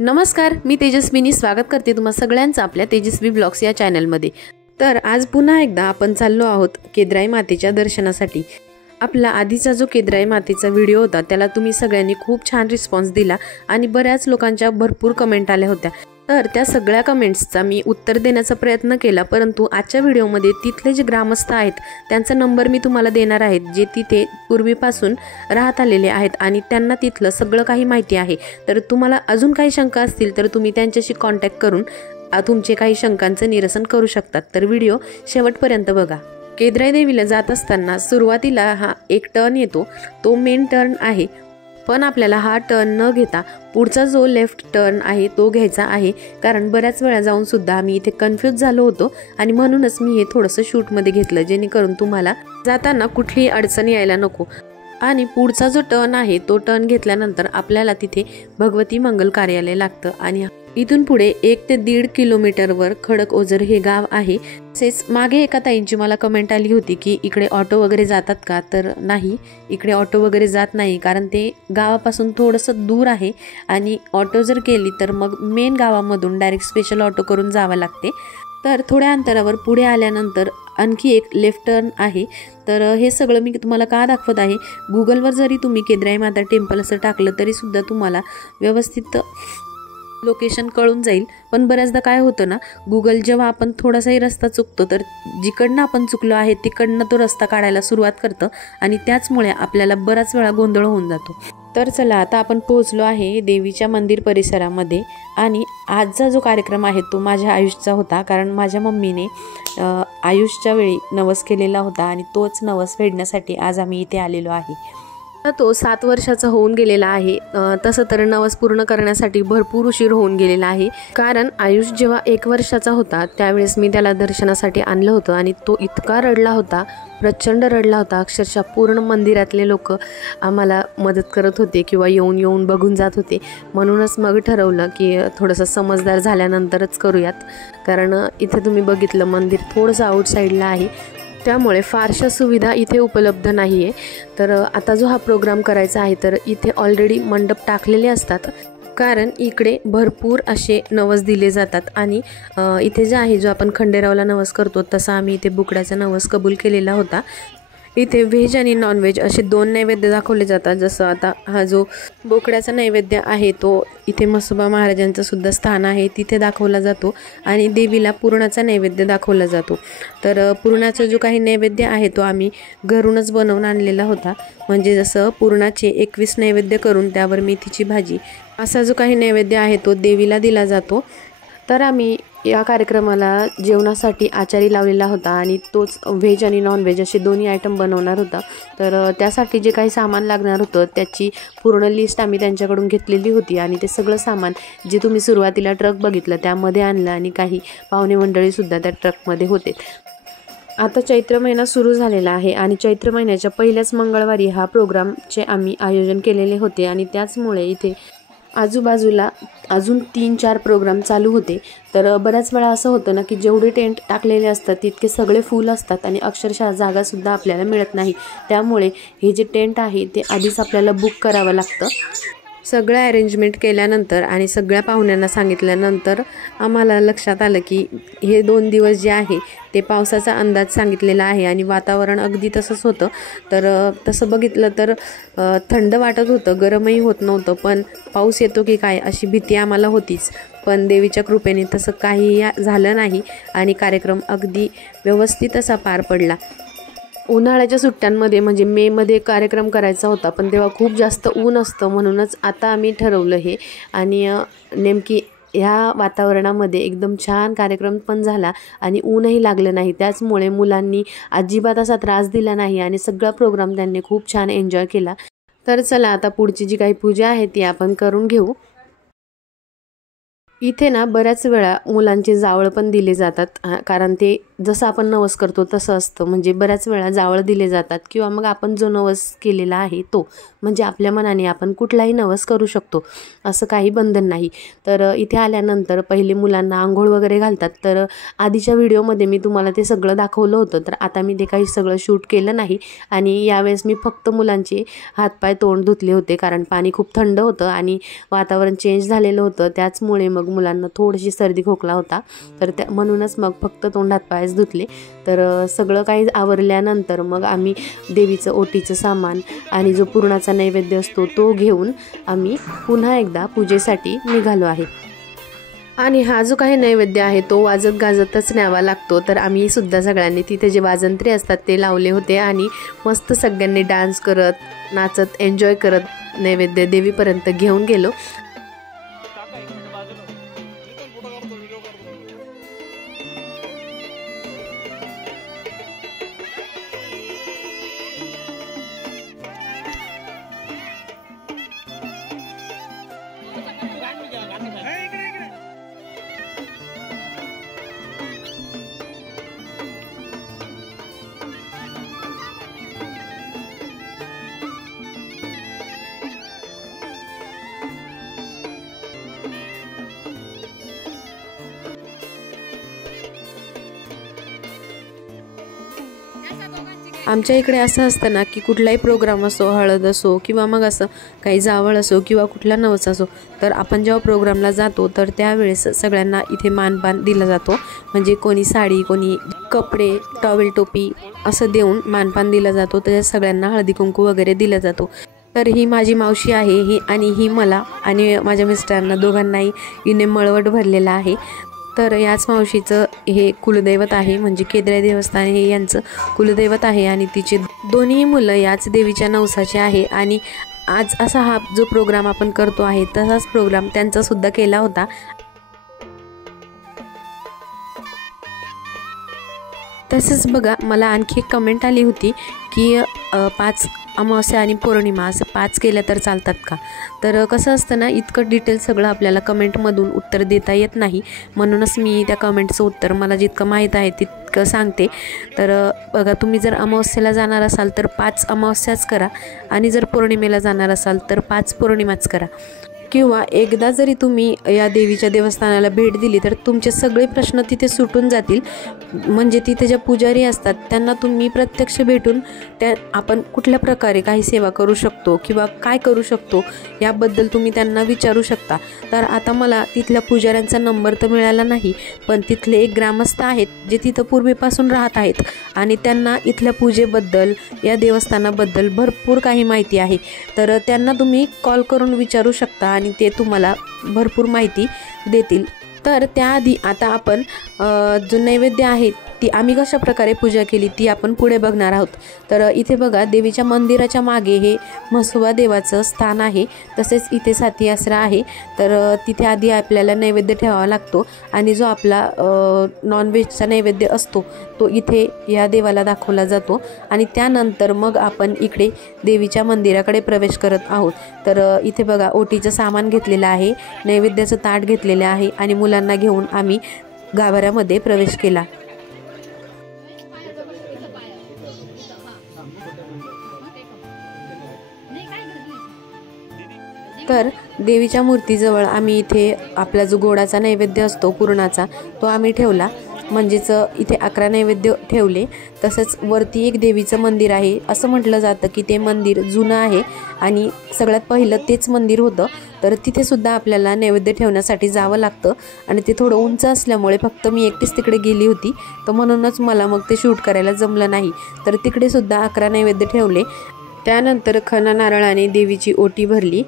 नमस्कार, मी तेजस्विनी स्वागत करते तुम्हा सगळ्यांचं आपल्या तेजस्वी ब्लॉग्स या चॅनलमध्ये। तर आज पुन्हा एकदा आपण चाललो आहोत केद्राई मातेच्या दर्शनासाठी। आपला आधीचा जो केद्राई मातेचा व्हिडिओ होता त्याला तुम्ही सगळ्यांनी खूप छान रिस्पॉन्स दिला आणि बऱ्याच लोकांच्या भरपूर कमेंट आल्या होत्या। तर त्या सगळ्या कमेंट्सचा मी उत्तर देण्याचा प्रयत्न केला, परंतु आजच्या व्हिडिओमध्ये तिथले जे ग्रामस्थ आहेत त्यांचा नंबर मी तुम्हाला देणार आहे, जे तिथे पूर्वीपासून राहत आलेले आहेत आणि त्यांना तिथलं सगळं काही माहिती आहे। तर तुम्हाला अजून काही शंका असतील तर तुम्ही त्यांच्याशी कॉन्टॅक्ट करून तुमचे काही शंकांचं निरसन करू शकतात। तर व्हिडिओ शेवटपर्यंत बघा। केद्राई देवीला जात असताना सुरुवातीला हा एक टर्न येतो, तो मेन टर्न आहे, पण आपल्याला हा टर्न न घेता पुढचा जो लेफ्ट टर्न आहे तो घ्यायचा आहे, कारण बऱ्याच वेळा जाऊन सुद्धा आम्ही इथे कन्फ्यूज झालो होतो आणि म्हणूनच मी हे थोडंसं शूटमध्ये घेतलं, जेणेकरून तुम्हाला जाताना कुठलीही अडचण यायला नको। आणि पुढचा जो टर्न आहे तो टर्न घेतल्यानंतर आपल्याला तिथे भगवती मंगल कार्यालय लागतं आणि इथून पुढे 1 ते 1.5 किलोमीटरवर खडकओझर हे गाव आहे। तसेच मागे एका ताईंची मला कमेंट आली होती की इकडे ऑटो वगैरे जातात का, तर नाही, इकडे ऑटो वगैरे जात नाही, कारण ते गावापासून थोडंसं दूर आहे आणि ऑटो जर केली तर मग मेन गावामधून डायरेक्ट स्पेशल ऑटो करून जावं लागते। तर थोड्या अंतरावर पुढे आल्यानंतर आणखी एक लेफ्ट टर्न आहे। तर हे सगळं मी तुम्हाला का दाखवत आहे, गुगलवर जरी तुम्ही केद्राई माता टेम्पल असं टाकलं तरी सुद्धा तुम्हाला व्यवस्थित लोकेशन कळून जाईल। पण बऱ्याचदा काय होतं ना, गुगल जेव्हा आपण थोडासाही रस्ता चुकतो तर जिकडनं आपण चुकलो आहे तिकडनं तो रस्ता काढायला सुरुवात करतं आणि त्याचमुळे आपल्याला बराच वेळा गोंधळ होऊन जातो। तर चला, आता आपण पोहोचलो आहे देवीच्या मंदिर परिसरामध्ये आणि आजचा जो कार्यक्रम आहे तो माझ्या आयुषचा होता, कारण माझ्या मम्मीने आयुषच्या वेळी नवस केलेला होता आणि तोच नवस फेडण्यासाठी आज आम्ही इथे आलेलो आहे। तो 7 वर्षाचा होऊन गेलेला आहे। तसं तर नवस पूर्ण करण्यासाठी भरपूर उशीर होऊन गेलेला आहे, कारण आयुष जेव्हा 1 वर्षाचा होता त्यावेळेस मी त्याला दर्शनासाठी आणलं होतं आणि तो इतका रडला होता, प्रचंड रडला होता। अक्षरशः पूर्ण मंदिरातले लोक आम्हाला मदत करत होते किंवा येऊन बघून जात होते। म्हणूनच मग ठरवलं की थोडंसं समजदार झाल्यानंतरच करूयात, कारण इथे तुम्ही बघितलं मंदिर थोडंसं आउटसाईडला आहे, त्यामुळे फारशा सुविधा इथे उपलब्ध नाही आहे। तर आता जो हा प्रोग्राम करायचा आहे तर इथे ऑलरेडी मंडप टाकलेले असतात, कारण इकडे भरपूर असे नवस दिले जातात आणि इथे जे आहे, जो आपण खंडेरावला नवस करतो तसा आम्ही इथे बुकड्याचा नवस कबूल केलेला होता। इथे व्हेज आणि नॉनव्हेज असे 2 नैवेद्य दाखवले जातात। जसं आता हा जो बोकड्याचा नैवेद्य आहे तो इथे म्हसोबा महाराजांचं सुद्धा स्थान आहे तिथे दाखवला जातो आणि देवीला पुरणाचा नैवेद्य दाखवला जातो। तर पुरणाचा जो काही नैवेद्य आहे तो आम्ही घरूनच बनवून आणलेला होता, म्हणजे जसं पुरणाचे 21 नैवेद्य करून त्यावर मेथीची भाजी असा जो काही नैवेद्य आहे तो देवीला दिला जातो। तर आम्ही या कार्यक्रमाला जेवणासाठी आचारी लावलेला होता आणि तोच व्हेज आणि नॉनव्हेज असे दोन्ही आयटम बनवणार होता। तर त्यासाठी जे काही सामान लागणार होतं त्याची पूर्ण लिस्ट आम्ही त्यांच्याकडून घेतलेली होती आणि ते सगळं सामान जे तुम्ही सुरुवातीला ट्रक बघितलं त्यामध्ये आणलं आणि काही पाहुणे मंडळीसुद्धा त्या ट्रकमध्ये होते। आता चैत्र महिना सुरू झालेला आहे आणि चैत्र महिन्याच्या पहिल्याच मंगळवारी हा प्रोग्रामचे आम्ही आयोजन केलेले होते आणि त्याचमुळे इथे आजूबाजूला अजून 3-4 प्रोग्राम चालू होते। तर बऱ्याच वेळा असं होतं ना की जेवढे टेंट टाकलेले असतात तितके सगळे फुल असतात आणि अक्षरशः जागासुद्धा आपल्याला मिळत नाही, त्यामुळे हे जे टेंट आहे ते आधीच आपल्याला बुक करावं लागतं। सगळं अरेंजमेंट केल्यानंतर आणि सगळ्या पाहुण्यांना सांगितल्यानंतर आम्हाला लक्षात आलं की हे 2 दिवस जे आहे ते पावसाचा अंदाज सांगितलेला आहे आणि वातावरण अगदी तसंच होतं। तर तसं बघितलं तर थंड वाटत होतं, गरमही होत नव्हतं, पण पाऊस येतो की काय अशी भीती आम्हाला होतीच। पण देवीच्या कृपेने तसं काहीही झालं नाही आणि कार्यक्रम अगदी व्यवस्थित असा पार पडला। उन्हाळ्याच्या सुट्ट्यांमध्ये म्हणजे मेमध्ये कार्यक्रम करायचा होता, पण तेव्हा खूप जास्त ऊन असतं, म्हणूनच आता आम्ही ठरवलं हे आणि नेमकी ह्या वातावरणामध्ये एकदम छान कार्यक्रम पण झाला आणि ऊनही लागलं नाही, त्याचमुळे मुलांनी अजिबात असा त्रास दिला नाही आणि सगळा प्रोग्राम त्यांनी खूप छान एन्जॉय केला। तर चला, आता पुढची जी काही पूजा आहे ती आपण करून घेऊ। इथे ना बऱ्याच वेळा मुलांचे जावळ पण दिले जातात, कारण ते जसं आपण नवस करतो तसं असतं, म्हणजे बऱ्याच वेळा जावळ दिले जातात किंवा मग आपण जो नवस केलेला आहे तो, म्हणजे आपल्या मनाने आपण कुठलाही नवस करू शकतो, असं काही बंधन नाही। तर इथे आल्यानंतर पहिले मुलांना आंघोळ वगैरे घालतात। तर आधीच्या व्हिडिओमध्ये मी तुम्हाला ते सगळं दाखवलं होतं, तर आता मी ते काही सगळं शूट केलं नाही आणि यावेळेस मी फक्त मुलांचे हातपाय तोंड धुतले होते, कारण पाणी खूप थंड होतं आणि वातावरण चेंज झालेलं होतं, त्याचमुळे मग मुलांना थोडीशी सर्दी खोकला होता, तर म्हणूनच मग फक्त तोंड हातपायच धुतले। तर सगळं काही आवरल्यानंतर मग आम्ही देवीचं ओटीचं सामान आणि जो पुरणाचा नैवेद्य असतो तो घेऊन आम्ही पुन्हा एकदा पूजेसाठी निघालो आहे। आणि हा जो काही नैवेद्य आहे तो वाजत गाजतच न्यावा लागतो। तर आम्ही सुद्धा सगळ्यांनी तिथे जे वाजंत्री असतात ते लावले होते आणि मस्त सगळ्यांनी डान्स करत नाचत एन्जॉय करत नैवेद्य देवीपर्यंत घेऊन गेलो। आमच्या इकडे असं असतं ना की कुठलाही प्रोग्राम असो, हळद असो किंवा मग असं काही जावळ असो किंवा कुठला नवस असो, तर आपण जेव्हा प्रोग्रामला जातो तर त्यावेळेस सगळ्यांना इथे मानपान दिला जातो। म्हणजे कोणी साडी, कोणी कपडे, टॉवेल, टोपी असं देऊन मानपान दिला जातो। तर सगळ्यांना हळदी कुंकू वगैरे दिलं जातो। तर ही माझी मावशी आहे ही, आणि ही मला आणि माझ्या मिस्टरांना दोघांनाही हिने मळवट भरलेला आहे। तर याच मावशीचं हे कुलदैवत आहे, म्हणजे केद्राई देवस्थान हे यांचं कुलदैवत आहे आणि तिचे दोन्ही मुलं याच देवीच्या नवसाचे आहे। आणि आज असा हा जो प्रोग्राम आपण करतो आहे तसाच प्रोग्राम त्यांचा सुद्धा केला होता। तसंच बघा, मला आणखी एक कमेंट आली होती की 5 अमावस्या आणि पौर्णिमा असं 5 केल्या तर चालतात का? तर कसं असतं ना, इतकं डिटेल सगळं आपल्याला कमेंटमधून उत्तर देता येत नाही, म्हणूनच मी त्या कमेंटचं उत्तर मला जितकं माहीत आहे तितकं सांगते। तर बघा, तुम्ही जर अमावस्येला जाणार असाल तर 5 अमावस्याच करा आणि जर पौर्णिमेला जाणार असाल तर 5 पौर्णिमाच करा। किंवा एकदा जरी तुम्ही या देवीच्या देवस्थानाला भेट दिली तर तुमचे सगळे प्रश्न तिथे सुटून जातील। म्हणजे तिथे ज्या पुजारी असतात त्यांना तुम्ही प्रत्यक्ष भेटून त्या आपण कुठल्या प्रकारे काही सेवा करू शकतो किंवा काय करू शकतो याबद्दल तुम्ही त्यांना विचारू शकता। तर आता मला तिथल्या पुजाऱ्यांचा नंबर तर मिळाला नाही, पण तिथले एक ग्रामस्थ आहेत जे तिथं पूर्वीपासून राहत आहेत आणि त्यांना इथल्या पूजेबद्दल, या देवस्थानाबद्दल भरपूर काही माहिती आहे। तर त्यांना तुम्ही कॉल करून विचारू शकता आणि ते तुम्हाला भरपूर माहिती देतील। तर त्याआधी आता आपण जो नैवेद्य आहे ती आम्ही कशा प्रकारे पूजा केली ती आपण पुढे बघणार आहोत। तर इथे बघा, देवीच्या मंदिराच्या मागे हे म्हसोबा देवाचं स्थान आहे, तसेच इथे साथी आसरा आहे। तर तिथे आधी आपल्याला नैवेद्य ठेवावा लागतो आणि जो आपला नॉनव्हेजचा नैवेद्य असतो तो इथे या देवाला दाखवला जातो आणि त्यानंतर मग आपण इकडे देवीच्या मंदिराकडे प्रवेश करत आहोत। तर इथे बघा, ओटीचं सामान घेतलेलं आहे, नैवेद्याचं ताट घेतलेलं आहे आणि मुलांना घेऊन आम्ही गाभाऱ्यामध्ये प्रवेश केला। तर देवीच्या मूर्तीजवळ आम्ही इथे आपला जो गोडाचा नैवेद्य असतो पुरणाचा तो आम्ही ठेवला, म्हणजेच इथे 11 नैवेद्य ठेवले। तसंच वरती एक देवीचं मंदिर आहे, असं म्हटलं जातं की ते मंदिर जुनं आहे आणि सगळ्यात पहिलं तेच मंदिर होतं। तर तिथे सुद्धा आपल्याला नैवेद्य ठेवण्यासाठी जावं लागतं आणि ते थोडं उंच असल्यामुळे फक्त मी एकटीच तिकडे गेली होती, तर म्हणूनच मला मग ते शूट करायला जमलं नाही। तर तिकडे सुद्धा 11 नैवेद्य ठेवले, त्यानंतर खणा नारळाने देवीची ओटी भरली।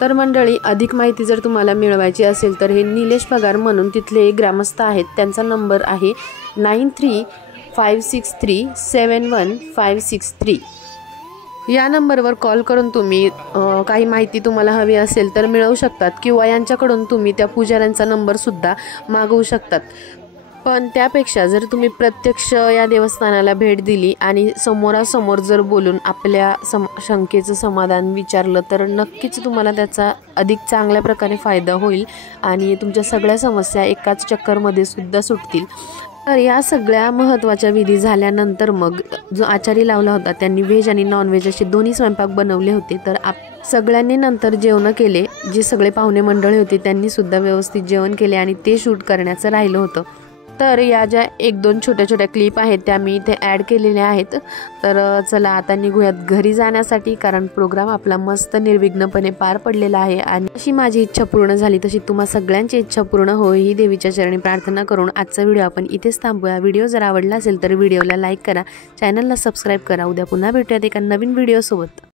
तर मंडळी, अधिक माहिती जर तुम्हाला मिळवायची असेल तर हे निलेश पगार म्हणून तिथले एक ग्रामस्थ आहेत, त्यांचा नंबर आहे 9356371563। या नंबरवर कॉल करून तुम्ही काही माहिती तुम्हाला हवी असेल तर मिळवू शकतात किंवा यांच्याकडून तुम्ही त्या पुजाऱ्यांचा नंबरसुद्धा मागवू शकतात। पण त्यापेक्षा जर तुम्ही प्रत्यक्ष या देवस्थानाला भेट दिली आणि समोरासमोर जर बोलून आपल्या शंकेचं समाधान विचारलं तर नक्कीच तुम्हाला त्याचा अधिक चांगल्या प्रकारे फायदा होईल आणि तुमच्या सगळ्या समस्या एकाच चक्करमध्ये सुद्धा सुटतील। तर या सगळ्या महत्त्वाच्या विधी झाल्यानंतर मग जो आचारी लावला होता त्यांनी व्हेज आणि नॉनव्हेज असे दोन्ही स्वयंपाक बनवले होते। तर सगळ्यांनी नंतर जेवण केले। जे सगळे पाहुणे मंडळी होते त्यांनी सुद्धा व्यवस्थित जेवण केले आणि ते शूट करण्याचं राहिलं होतं। तर या ज्या एक दोन छोट्या छोट्या क्लिप आहेत त्या मी इथे ॲड केलेल्या आहेत। तर चला आता निघूयात घरी जाण्यासाठी, कारण प्रोग्राम आपला मस्त निर्विघ्नपणे पार पडलेला आहे आणि अशी माझी इच्छा पूर्ण झाली तशी तुम्हा सगळ्यांची इच्छा पूर्ण होई ही देवीच्या चरणी प्रार्थना करून आजचा व्हिडिओ आपण इथेच थांबूया। व्हिडिओ जर आवडला असेल तर व्हिडिओला लाईक करा, चॅनलला सबस्क्राईब करा। उद्या पुन्हा भेटूयात एका नवीन व्हिडिओ सोबत।